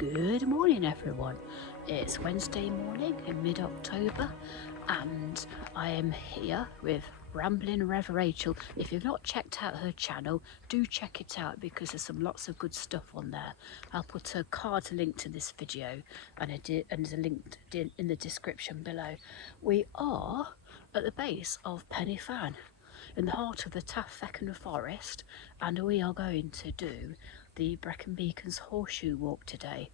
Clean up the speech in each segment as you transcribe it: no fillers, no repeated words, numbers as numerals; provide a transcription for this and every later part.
Good morning everyone. It's Wednesday morning in mid-October and I am here with Rambling Rev Rachel. If you've not checked out her channel, do check it out because there's lots of good stuff on there. I'll put a card link to this video and a link in the description below. We are at the base of Pen y Fan in the heart of the Taf Fechan Forest, and we are going to do the Brecon Beacons Horseshoe walk today.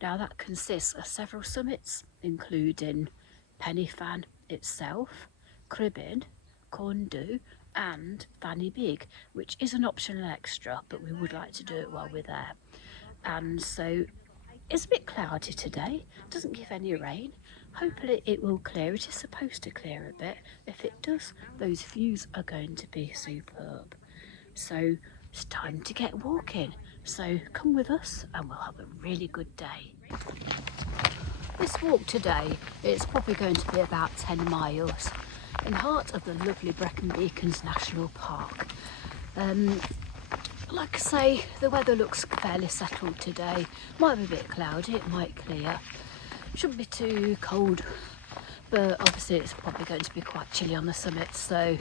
Now that consists of several summits including Pen y Fan itself, Cribbin, Corndhu and Fanny Big, which is an optional extra, but we would like to do it while we're there. And so it's a bit cloudy today, doesn't give any rain. Hopefully it will clear. It is supposed to clear a bit. If it does, those views are going to be superb. So it's time to get walking. So come with us and we'll have a really good day. This walk today, it's probably going to be about 10 miles in the heart of the lovely Brecon Beacons National Park. Like I say, the weather looks fairly settled today. Might be a bit cloudy, it might clear. Shouldn't be too cold, but obviously it's probably going to be quite chilly on the summit, so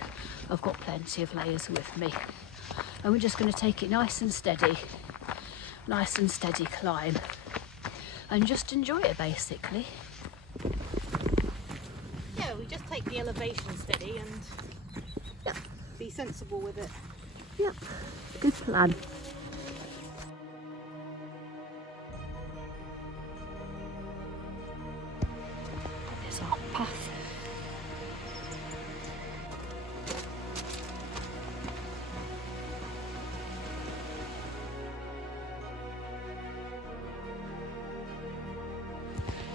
I've got plenty of layers with me. And we're just going to take it nice and steady climb, and just enjoy it basically. Yeah, we just take the elevation steady and be sensible with it. Yep, good plan. There's our path.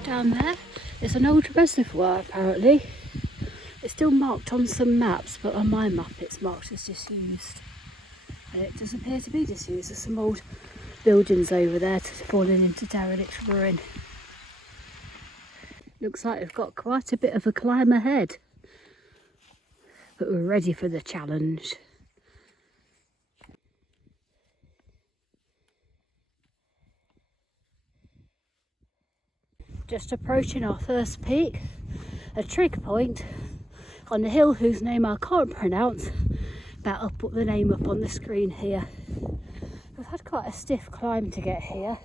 Down there is an old reservoir apparently. It's still marked on some maps, but on my map it's marked as disused. And it does appear to be disused. There's some old buildings over there falling into derelict ruin. Looks like we've got quite a bit of a climb ahead, but we're ready for the challenge. Just approaching our first peak, a trig point on the hill whose name I can't pronounce, but I'll put the name up on the screen here. We've had quite a stiff climb to get here.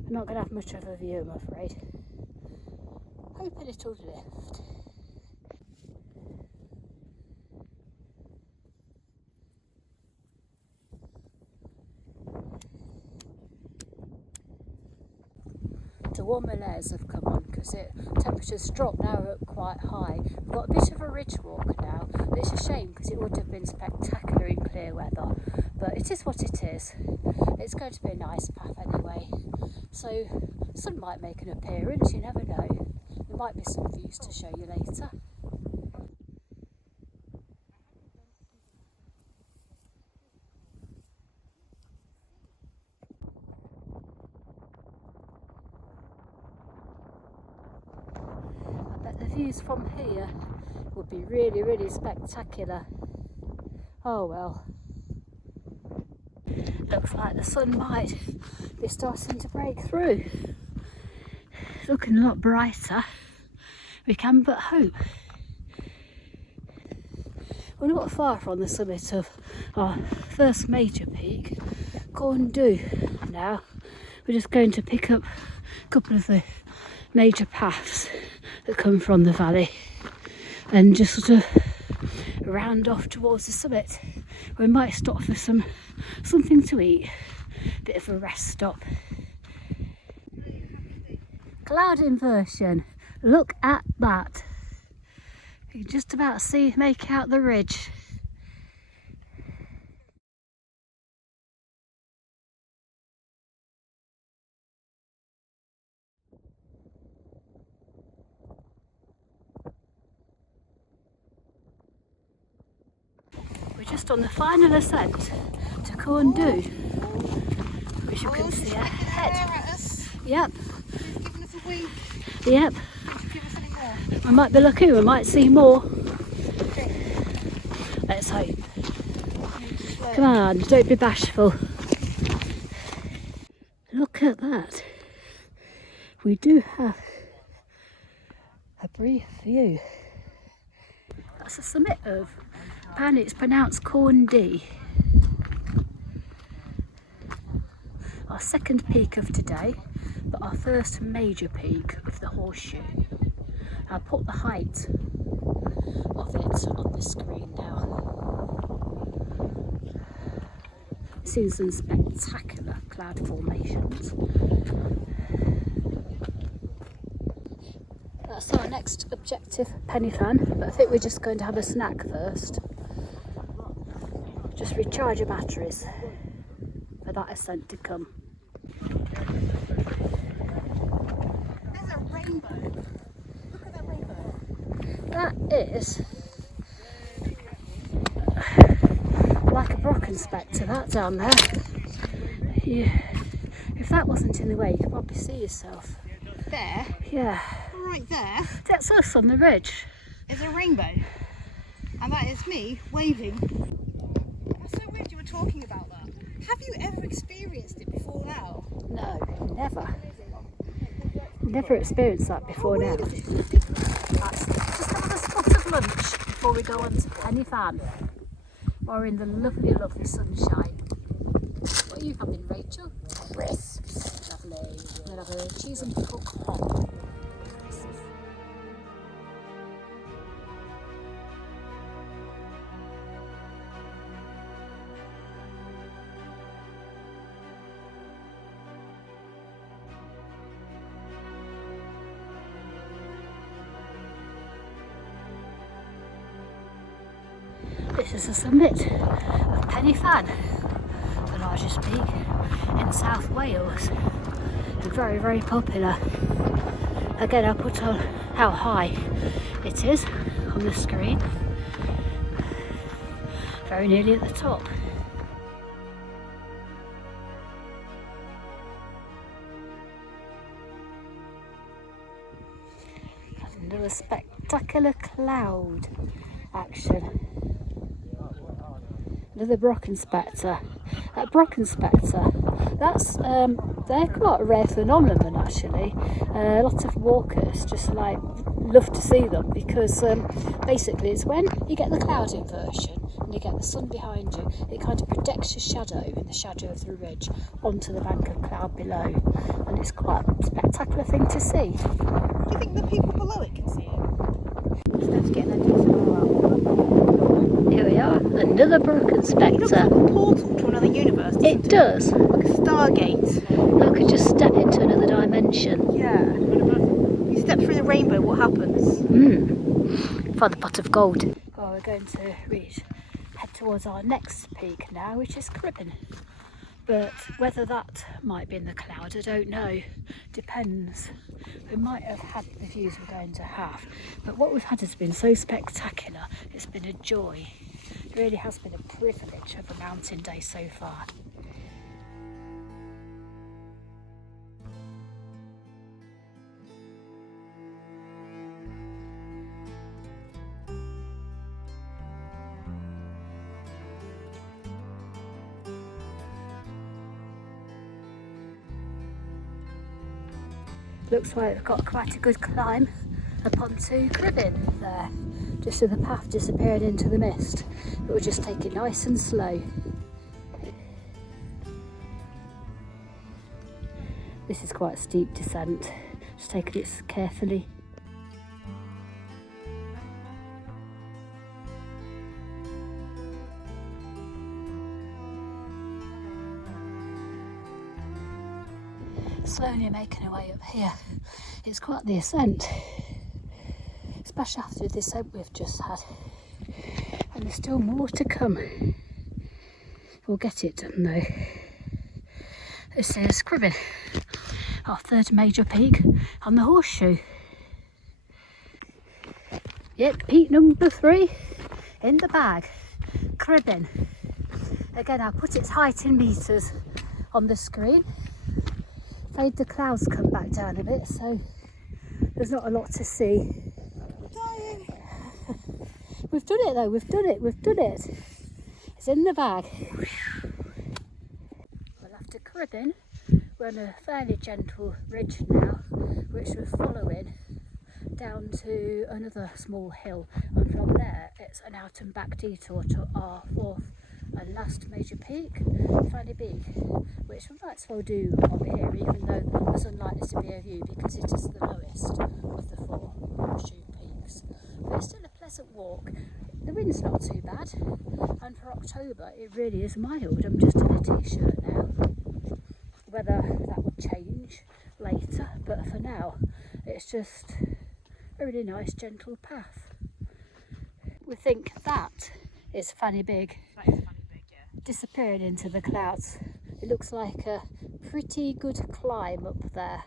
We're not going to have much of a view, I'm afraid. Hoping it'll lift. The warmer layers have come on because temperatures drop now at quite high. We've got a bit of a ridge walk now, but it's a shame because it would have been spectacular in clear weather, but it is what it is. It's going to be a nice path anyway, so sun might make an appearance, you never know. There might be some views to show you later. The views from here would be really spectacular. Oh well. Looks like the sun might be starting to break through. It's looking a lot brighter. We can but hope. We're not far from the summit of our first major peak, Corndhu. Now we're just going to pick up a couple of the major paths that come from the valley and just sort of round off towards the summit. We might stop for something to eat, a bit of a rest stop. Cloud inversion, look at that. You can just about make out the ridge. We're just on the final ascent to Corndhu, which you can see ahead. Yep. He's giving us a wink. Yep. Would you give us any more? We might be lucky, we might see more. Okay. Let's hope. Come on, don't be bashful. Look at that. we do have a brief view. That's the summit of, apparently it's pronounced Corn D. Our second peak of today, but our first major peak of the Horseshoe. I'll put the height of it on the screen now. Seen some spectacular cloud formations. That's our next objective, Penny Fan, but I think we're just going to have a snack first. Just recharge your batteries for that ascent to come. There's a rainbow. Look at that rainbow. That is like a Brocken Spectre, that down there. If that wasn't in the way, you could probably see yourself. There? Yeah. Right there. That's us on the ridge. Is a rainbow. And that is me waving. That's so weird you were talking about that. Have you ever experienced it before now? No, never. Never experienced that before now. Let's just have a spot of lunch before we go on to Penny Fan. Or in the lovely, lovely sunshine. What are you having, Rachel? Crisps. Lovely. We'll have a cheese and pickle cob. This is the summit of Penny Fan, the largest peak in South Wales, and very, very popular. Again, I'll put on how high it is on the screen, very nearly at the top. Another spectacular cloud action. Another Brocken Spectre. Brocken Spectre, that's they're quite a rare phenomenon actually. Lots of walkers just like love to see them because basically it's when you get the cloud inversion and you get the sun behind you, it kind of projects your shadow in the shadow of the ridge onto the bank of cloud below, and it's quite a spectacular thing to see. Do you think the people below it can see it? Let's get that Here we are, another Brocken Spectre. It looks like a portal to another universe. It does. Like a stargate. You could just step into another dimension. Yeah. You step through the rainbow, what happens? Find the pot of gold. Well, we're going to head towards our next peak now, which is Cribbin. But whether that might be in the cloud, I don't know. Depends. We might have had the views we're going to have. But what we've had has been so spectacular. It's been a joy. It really has been a privilege of a mountain day so far. Looks like we've got quite a good climb up onto Cribbin there, just with the path disappearing into the mist, but we'll just take it nice and slow. This is quite a steep descent, just taking it carefully. Slowly making our way up here. It's quite the ascent, especially after the ascent we've just had, and there's still more to come. We'll get it done though. This is Cribbin, our third major peak on the Horseshoe. Yep, peak number 3 in the bag, Cribbin. Again, I'll put its height in metres on the screen. Afraid the clouds come back down a bit, so there's not a lot to see. Dying. We've done it though, we've done it. It's in the bag. Well, after Cribbin, we're on a fairly gentle ridge now, which we're following down to another small hill, and from there it's an out and back detour to our fourth and last major peak, Fanny Big, which we might as well do up here, even though there's unlikely to be a view because it is the lowest of the 4 Horseshoe peaks. But it's still a pleasant walk. The wind's not too bad, and for October it really is mild. I'm just in a t-shirt now. Whether that would change later, but for now it's just a really nice gentle path. We think that is Fanny Big. That is Fanny Big, yeah. Disappearing into the clouds. It looks like a pretty good climb up there,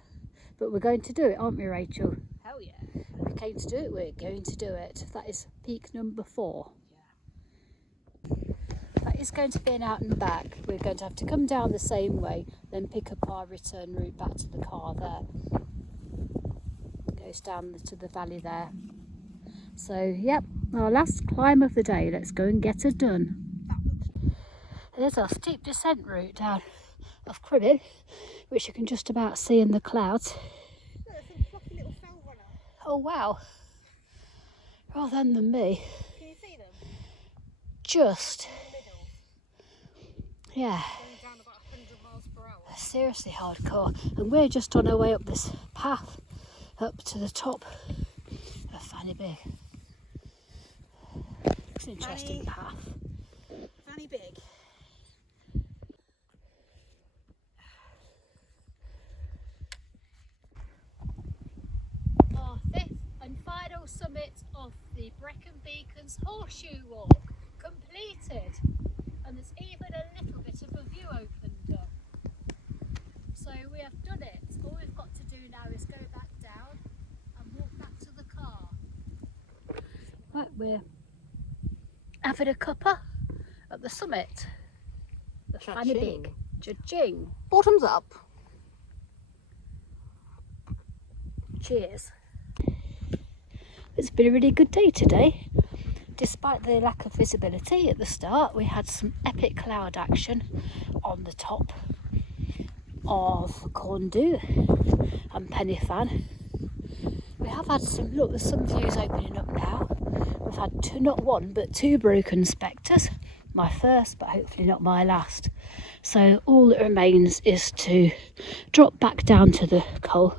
but we're going to do it, aren't we, Rachel? Hell yeah. We came to do it, we're going to do it. That is peak number 4. That is going to be an out and back. We're going to have to come down the same way, then pick up our return route back to the car there. Goes down to the valley there. So, yep, our last climb of the day. Let's go and get it done. There's our steep descent route down off Cribbin, which you can just about see in the clouds. Look, there's some floppy little fell runner. Oh wow, rather than me. Can you see them? Just, yeah, Going down about 100 miles per hour. seriously hardcore. And we're just on our way up this path up to the top of Fanny Big. It's an interesting path. Fanny Big. Our 5th and final summit of the Brecon Beacons Horseshoe Walk completed, and there's even a little bit of a view opened up. So we have done it. All we've got to do now is go back down and walk back to the car. Right, we're having a cuppa at the summit of Fanny Big. Cha-ching. Bottoms up. Cheers. It's been a really good day today. Despite the lack of visibility at the start, we had some epic cloud action on the top of Corndu and Pennyfan. We have had some, look, there's some views opening up now. We've had two, not one, but 2 Brocken Spectres. My first, but hopefully not my last. So all that remains is to drop back down to the col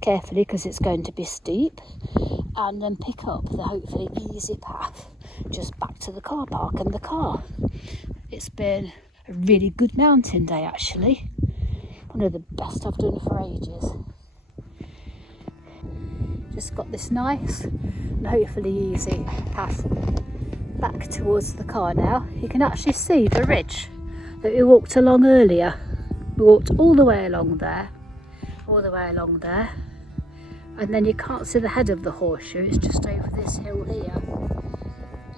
carefully, because it's going to be steep, and then pick up the hopefully easy path just back to the car park and the car. It's been a really good mountain day actually, one of the best I've done for ages. Just got this nice and hopefully easy path back towards the car now. You can actually see the ridge that we walked along earlier. We walked all the way along there, and then you can't see the head of the horseshoe, it's just over this hill here,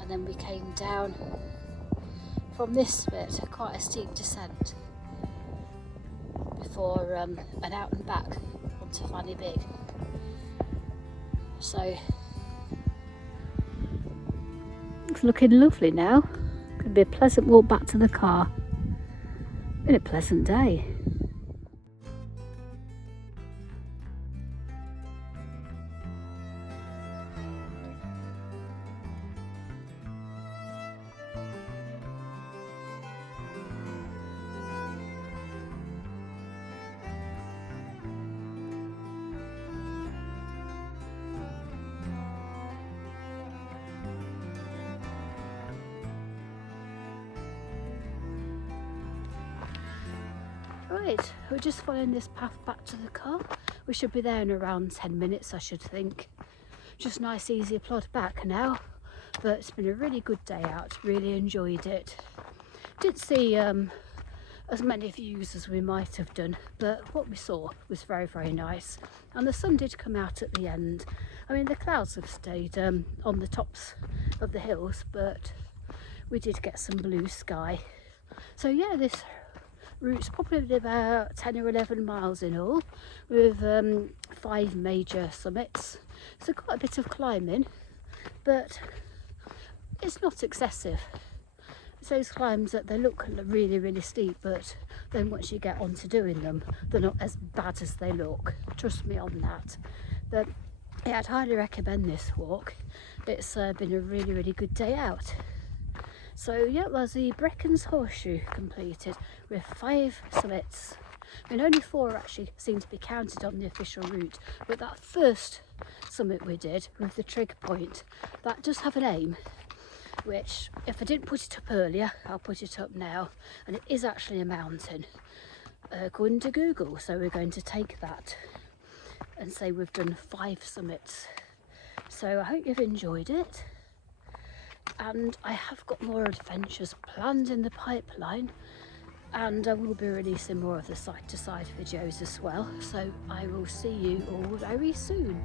and then we came down from this bit, quite a steep descent, before an out and back onto Fanny Big. So it's looking lovely now. Could be a pleasant walk back to the car. Been a pleasant day. Right, we're just following this path back to the car. We should be there in around 10 minutes, I should think. Just nice easy plod back now, but it's been a really good day out, really enjoyed it. Didn't see as many views as we might have done, but what we saw was very, very nice, and the sun did come out at the end. I mean, the clouds have stayed on the tops of the hills, but we did get some blue sky. So yeah, this route's probably about 10 or 11 miles in all, with 5 major summits, so quite a bit of climbing, but it's not excessive. it's those climbs that they look really, really steep, but then once you get onto doing them, they're not as bad as they look. Trust me on that. But yeah, I'd highly recommend this walk. It's been a really, really good day out. So yeah, there's the Brecon's Horseshoe completed with 5 summits. I mean, only 4 actually seem to be counted on the official route, but that first summit we did with the trigger point, that does have a name, which if I didn't put it up earlier, I'll put it up now, and it is actually a mountain according to Google. So we're going to take that and say we've done 5 summits. So I hope you've enjoyed it, and I have got more adventures planned in the pipeline, and I will be releasing more of the side to side videos as well. So I will see you all very soon.